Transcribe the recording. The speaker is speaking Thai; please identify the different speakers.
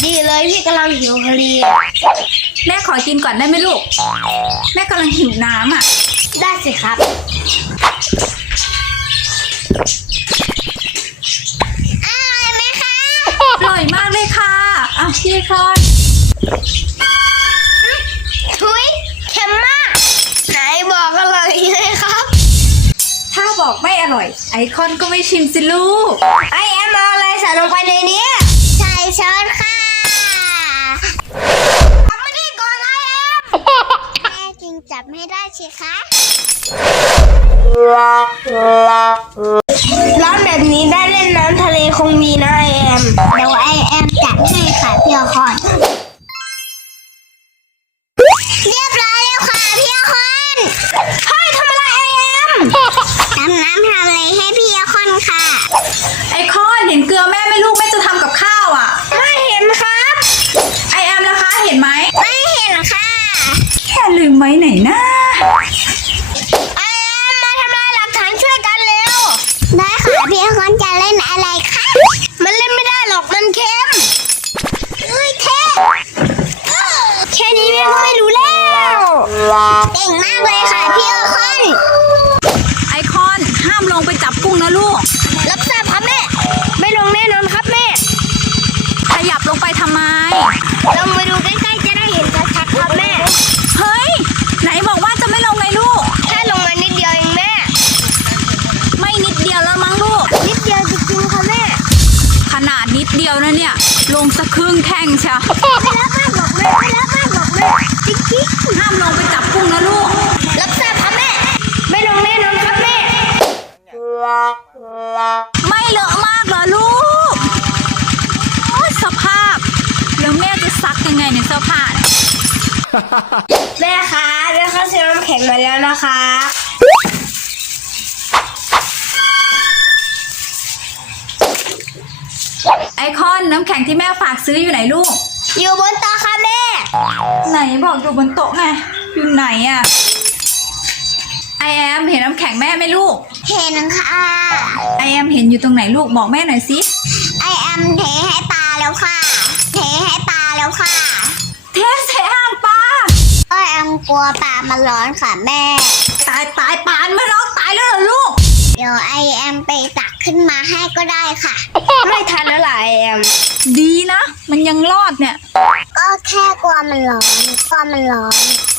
Speaker 1: ดีเลยพี่กำลังหิวพอดี
Speaker 2: แม่ขอกินก่อนได้ไหมลูกแม่กำลังหิวน้ำอ่ะ
Speaker 1: ได้สิครับอร่อยไหมคะ
Speaker 2: อร่อยมากเลยค่ะเอาพี่คอน
Speaker 1: ทุยเค็มมากไหนบอกอร่อยเลยครับ
Speaker 2: ถ้าบอกไม่อร่อยไอคอนก็ไม่ชิมสิลูก
Speaker 1: ไอแอมเอาอะไรใส่ลงไปในนี้ใส่ช้อนค่ะทำไม่ได้ก่อนไอแอมแม่จริงจับไม่ได้สิคะร้อนแบบนี้ได้เล่นน้ำทะเลคงมีนะไอแอมเดี๋ยวไอแอมจัดให้ค่ะพี่คอนเรียบร้อยแล้วค่ะพี่คอนเฮ้ยทำอะไรไอแอมทำน้ำทะเลให้พี่คอนค่ะ
Speaker 2: ไอคอนเห็นเกลือแม่ไหมลูกแม่จะทำกับข้าวอ่ะ
Speaker 1: ไม่เห็นครับ
Speaker 2: ไอแอมนะคะเห็นไหม
Speaker 1: ไม่เห็นค่ะ
Speaker 2: แค่ลืมไว้ไหนนะ
Speaker 1: ไอแอมมาทำลายหลักฐานช่วยกันเร็วได้ค่ะพี่คอนจะเล่นอะไรคะมันเล่นไม่ได้หรอกมันเค็มเฮ้ยเท่แค่นี้แม่ก็ไม่รู้แล้วเก่งมากเลยค่ะพี่คอน
Speaker 2: ไอคอนห้ามลงไปจับกุ้งนะลูก
Speaker 1: รับทราบครับแม่ไม่ลงแน่นอนครับแม่
Speaker 2: ขยับลงไปทำไม
Speaker 1: ลงไปดูใกล้ๆจะได้เห็นชัดๆครับแม่
Speaker 2: เฮ้ยไหนบอกว่าจะไม่ลงไงลูก
Speaker 1: แค่ลงมานิดเดียวเองแม่
Speaker 2: ไม่นิดเดียวแล้วมั้งลูก
Speaker 1: นิดเดียวจริงๆค่ะแม่
Speaker 2: ขนาดนิดเดียวนะเนี่ยลงสักครึ่งแท่งเชียว
Speaker 1: ไม่รับมากหรอกแม่ไม่รับมากหรอกแม่จริงๆ
Speaker 2: ห้ามลงไปจับกุ้งนะลูก
Speaker 1: รับทราบครับแม่ไม่ลงแน่นอนครับแม่
Speaker 2: ไม่เลอะมากเหรอลูกโอ้สภาพแล้วแม่จะซักยังไงในเสื้อผ้า
Speaker 1: แม่คะแม่เขาซื้อน้ำแข็งมาแล้วนะคะ
Speaker 2: ไอคอนน้ำแข็งที่แม่ฝากซื้ออยู่ไหนลูก
Speaker 1: อยู่บนโต๊ะค่ะแม่
Speaker 2: ไหนบอกอยู่บนโต๊ะไงอยู่ไหนอะไอแอมเห็นน้ำแข็งแม่ไหมลูก
Speaker 1: เห็นค่ะ
Speaker 2: ไอแอมเห็นอยู่ตรงไหนลูกบอกแม่หน่อยสิ
Speaker 1: ไอแอมเทให้ปลาแล้วค่ะเทให้ปลาแล้วค่ะ
Speaker 2: เทใส่อ่างปลา
Speaker 1: ไอแอมกลัวปลามันร้อนค่ะแม่
Speaker 2: ตายปลาไม่ร้องตายแล้วเหรอลูก
Speaker 1: เดี๋ยวไอแอมไปตักขึ้นมาให้ก็ได้ค่ะไม่ทันแล้วล่ะไอแอม
Speaker 2: ดีนะมันยังรอดเนี่ย
Speaker 1: ก็แค่กลัวมันร้อน